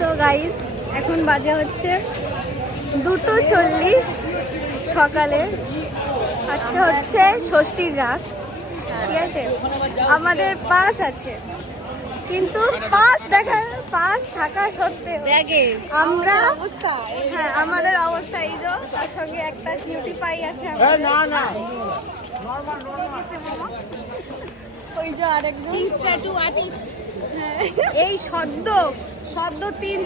So guys এখন বাজে হচ্ছে 2:40 সকালে। আজকে হচ্ছে ষষ্ঠীর রাত, ঠিক আছে। আমাদের পাস আছে, কিন্তু পাস থাকা সত্ত্বেও আমরা হ্যাঁ আমাদের অবস্থা এই যে, তার সঙ্গে একটা কিউটি পাই আছে ওই যে আরেকজন ট্যাটু আর্টিস্ট। এই সদ্য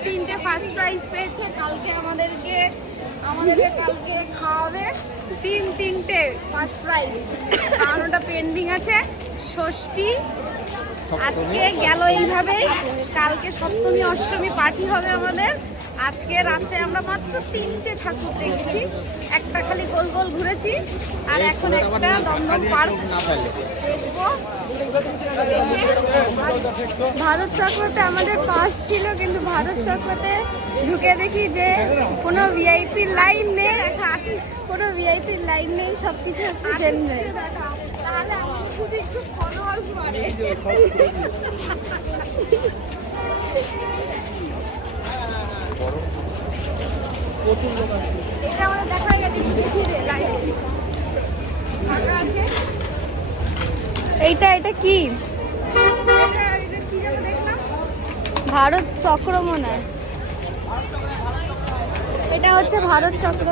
তিনটে ফার্স্ট প্রাইজ পেয়েছে। কালকে আমাদেরকে কালকে খাওয়াবে তিনটে ফার্স্ট প্রাইজ, কারণ ওটা পেন্ডিং আছে। ষষ্ঠী আজকে গেল এইভাবে, কালকে সপ্তমী অষ্টমী পার্টি হবে আমাদের। আজকে রাত্রে আমরা মাত্র 3টে ঠাকুর দেখেছি, একটা খালি গোল গোল ঘুরেছি, আর এখন একটা দমদম পার্ক দেখবো। ভারত চক্রতে আমাদের পাস ছিল, কিন্তু ভারত চক্রতে ঢুকে দেখি যে কোনো ভিআইপির লাইন নেই, সবকিছু হচ্ছে জেনারেল। তাহলে আমার খুবই একটু ফলোয়ার্স বাড়ে। এটা কি ভারত চক্র মনে হয়, এটা হচ্ছে ভারত চক্র।